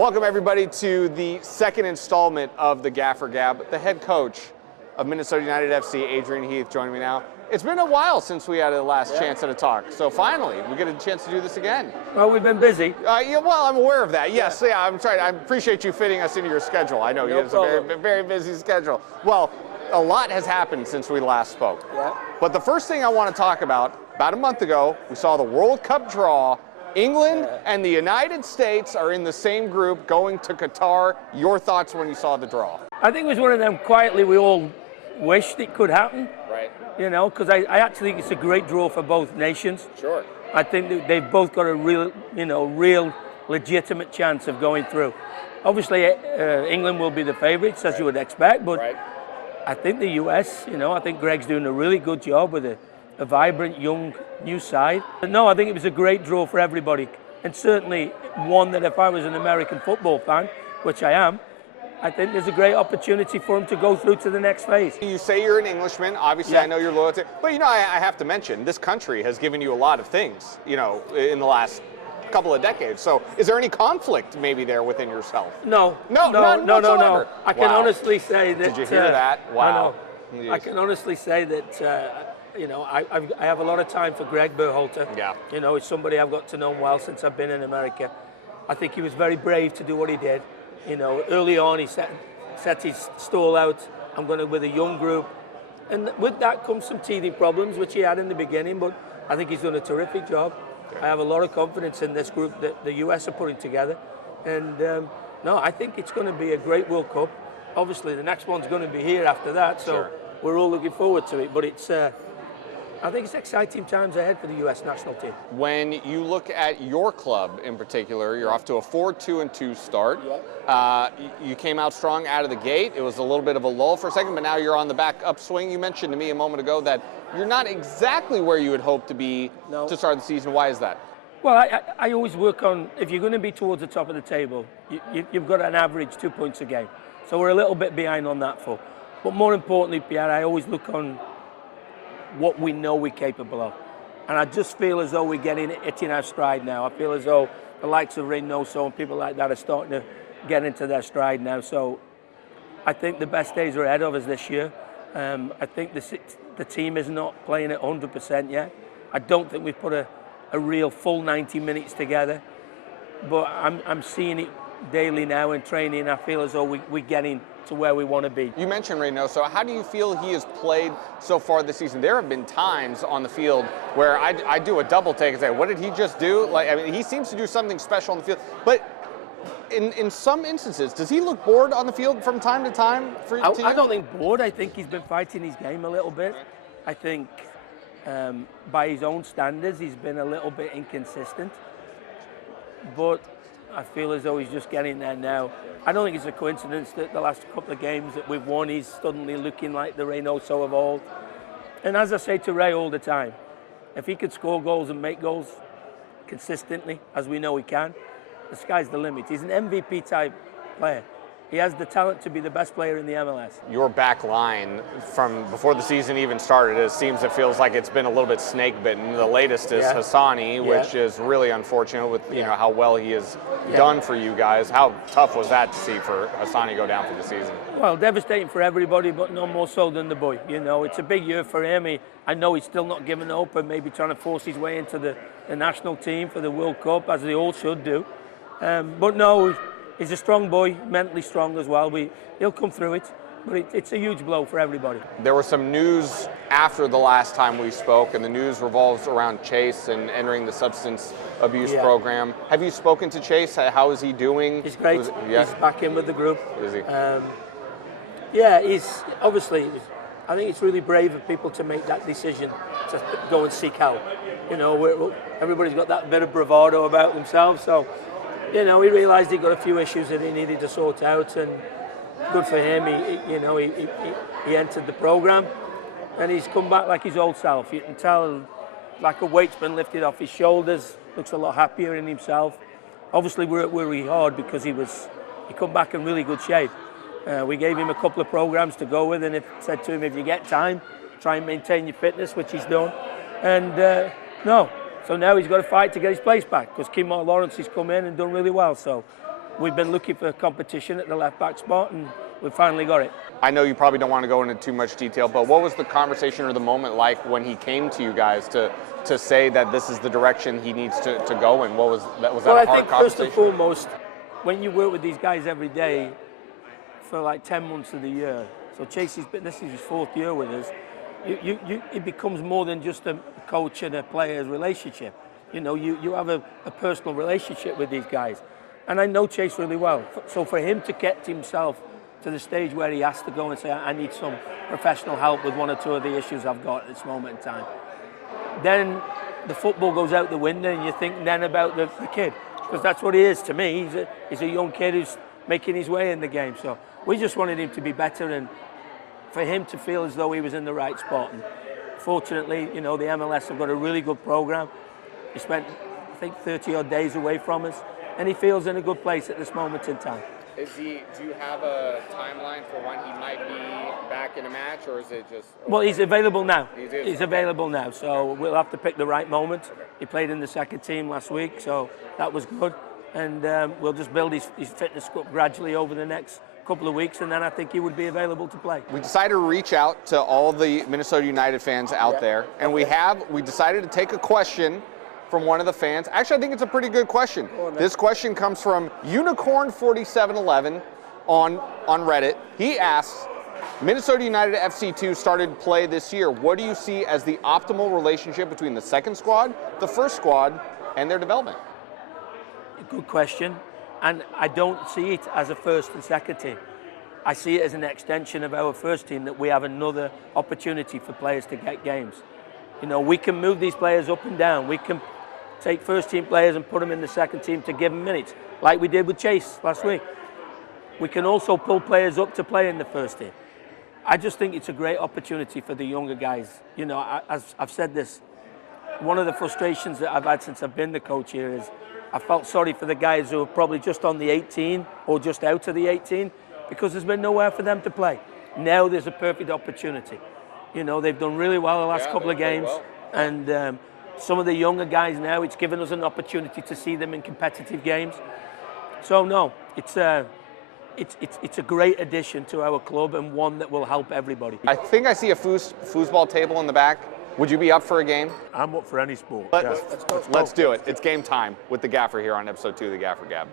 Welcome everybody to the second installment of the Gaffer Gab. The head coach of Minnesota United FC, Adrian Heath, joining me now. It's been a while since we had a last chance at a talk, so finally we get a chance to do this again. Well, we've been busy. Yeah, well, I'm aware of that. Yes, yeah, I'm trying. I appreciate you fitting us into your schedule. I know you have a very, very busy schedule. Well, a lot has happened since we last spoke. Yeah. But the first thing I want to talk about a month ago, we saw the World Cup draw. England and the United States are in the same group going to Qatar. Your thoughts when you saw the draw? I think it was one of them quietly we all wished it could happen. Right. You know, because I actually think it's a great draw for both nations. Sure. I think that they've both got a real legitimate chance of going through. Obviously, England will be the favourites, as you would expect, but I think the US, I think Greg's doing a really good job with a vibrant, young, new side. But no, I think it was a great draw for everybody, and certainly one that if I was an American football fan, which I am, I think there's a great opportunity for him to go through to the next phase. You say you're an Englishman. Obviously, I know you're loyal to, but I have to mention, this country has given you a lot of things, in the last couple of decades. So is there any conflict maybe there within yourself? No. I can honestly say that. Did you hear that? Wow. I can honestly say that, I have a lot of time for Greg Berhalter. Yeah. He's somebody I've got to know well since I've been in America. I think he was very brave to do what he did. Early on he set his stall out. I'm going to with a young group. And with that comes some teething problems, which he had in the beginning, but I think he's done a terrific job. I have a lot of confidence in this group that the US are putting together. And no, I think it's going to be a great World Cup. Obviously, the next one's going to be here after that, so we're all looking forward to it. But I think it's exciting times ahead for the US national team. When you look at your club in particular, you're off to a 4-2-2 start. You came out strong out of the gate. It was a little bit of a lull for a second, but now you're on the back upswing. You mentioned to me a moment ago that you're not exactly where you had hoped to be to start the season. Why is that? Well, I always work on, if you're going to be towards the top of the table, you've got an average 2 points a game. So we're a little bit behind on that full. But more importantly, Pierre, I always look on what we know we're capable of. And I just feel as though we're hitting our stride now. I feel as though the likes of Reynoso and people like that are starting to get into their stride now. So I think the best days are ahead of us this year. I think the team is not playing at 100% yet. I don't think we've put a real full 90 minutes together. But I'm seeing it daily now in training. I feel as though we're getting to where we want to be. You mentioned Reynoso. How do you feel he has played so far this season? There have been times on the field where I do a double take and say, what did he just do? He seems to do something special on the field. But in some instances, does he look bored on the field from time to time? I don't think bored. I think he's been fighting his game a little bit. I think by his own standards, he's been a little bit inconsistent. But I feel as though he's just getting there now. I don't think it's a coincidence that the last couple of games that we've won, he's suddenly looking like the Reynoso of old. And as I say to Ray all the time, if he could score goals and make goals consistently, as we know he can, the sky's the limit. He's an MVP type player. He has the talent to be the best player in the MLS. Your back line from before the season even started, it feels like it's been a little bit snake bitten. The latest is Hassani, which is really unfortunate with how well he has done for you guys. How tough was that to see for Hassani go down for the season? Well, devastating for everybody, but no more so than the boy. It's a big year for him. I know he's still not giving up and maybe trying to force his way into the national team for the World Cup, as they all should do. But no, he's a strong boy, mentally strong as well. He'll come through it, but it's a huge blow for everybody. There was some news after the last time we spoke, and the news revolves around Chase and entering the substance abuse program. Have you spoken to Chase? How is he doing? He's great. He's back in with the group. Is he? He's obviously, I think it's really brave of people to make that decision to go and seek help. Everybody's got that bit of bravado about themselves, so he realised he got a few issues that he needed to sort out, and good for him. He entered the program, and he's come back like his old self. You can tell, like a weight's been lifted off his shoulders. Looks a lot happier in himself. Obviously, we're really hard because he come back in really good shape. We gave him a couple of programs to go with, and said to him, if you get time, try and maintain your fitness, which he's done. And so now he's got to fight to get his place back, because Kim Lawrence has come in and done really well. So we've been looking for competition at the left back spot, and we finally got it. I know you probably don't want to go into too much detail, but what was the conversation or the moment like when he came to you guys to say that this is the direction he needs to go in? What was that? Was that a hard I think conversation? first and foremost, when you work with these guys every day for like 10 months of the year, so this is his 4th year with us, it becomes more than just a coach and a player's relationship. You know, you have a personal relationship with these guys. And I know Chase really well. So for him to get himself to the stage where he has to go and say, I need some professional help with 1 or 2 of the issues I've got at this moment in time, then the football goes out the window and you think then about the kid. Because that's what he is to me. He's a young kid who's making his way in the game. So we just wanted him to be better and for him to feel as though he was in the right spot. And fortunately, you know, the MLS have got a really good program. He spent, I think, 30-odd days away from us, and he feels in a good place at this moment in time. Do you have a timeline for when he might be back in a match, or is it just... Well, he's available now. He's available now, so we'll have to pick the right moment. He played in the second team last week, so that was good. And we'll just build his fitness up gradually over the next couple of weeks, and then I think he would be available to play. We decided to reach out to all the Minnesota United fans out there, and we decided to take a question from one of the fans. Actually, I think it's a pretty good question. This question comes from Unicorn4711 on Reddit. He asks, Minnesota United FC2 started play this year. What do you see as the optimal relationship between the second squad, the first squad, and their development? Good question. And I don't see it as a first and second team. I see it as an extension of our first team, that we have another opportunity for players to get games. You know, we can move these players up and down. We can take first team players and put them in the second team to give them minutes, like we did with Chase last week. We can also pull players up to play in the first team. I just think it's a great opportunity for the younger guys. You know, as I've said this, one of the frustrations that I've had since I've been the coach here is I felt sorry for the guys who are probably just on the 18 or just out of the 18, because there's been nowhere for them to play. Now there's a perfect opportunity. You know, they've done really well the last couple of games, and some of the younger guys now, it's given us an opportunity to see them in competitive games. So no, it's a great addition to our club, and one that will help everybody. I think I see a foosball table in the back. Would you be up for a game? I'm up for any sport. Let's do it. It's game time with the Gaffer here on episode 2 of the Gaffer Gab.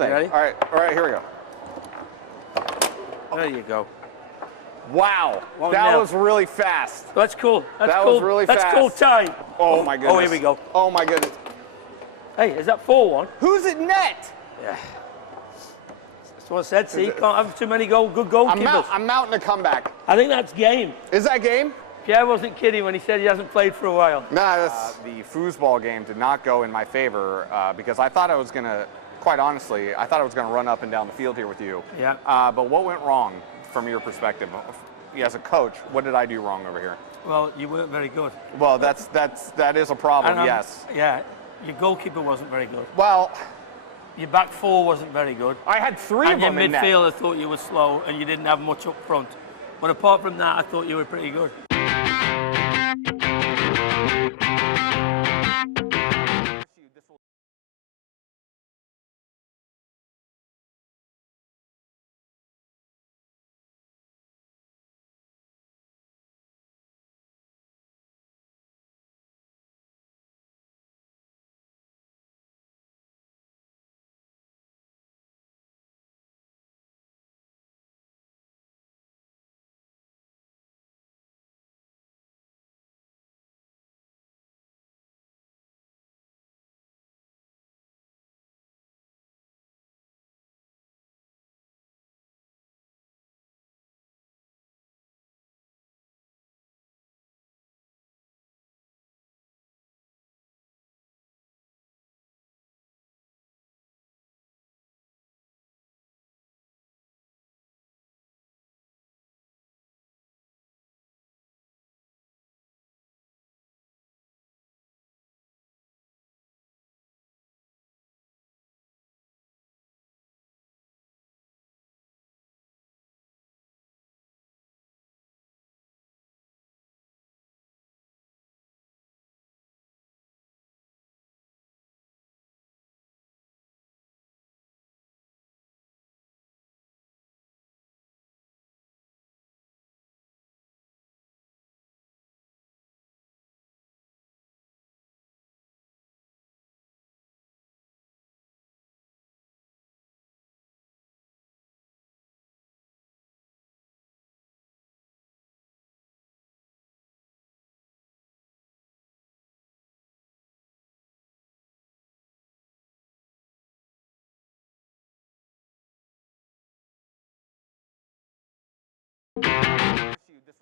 Ready? All right, here we go. There you go. Wow, that was really fast. That's cool. That was really fast. That's cool time. Oh my goodness. Oh, here we go. Oh my goodness. Hey, is that 4-1? Who's at net? Yeah. That's what I said. See, you can't have too many good goalkeepers. I'm mounting a comeback. I think that's game. Is that game? Pierre wasn't kidding when he said he hasn't played for a while. No, the foosball game did not go in my favor because I thought I was going to, quite honestly, I thought I was going to run up and down the field here with you. Yeah. But what went wrong from your perspective? As a coach, what did I do wrong over here? Well, you weren't very good. Well, that is a problem, yes. Yeah, your goalkeeper wasn't very good. Well, your back four wasn't very good. I had 3 of them in net. And your midfielder thought you were slow and you didn't have much up front. But apart from that, I thought you were pretty good. you.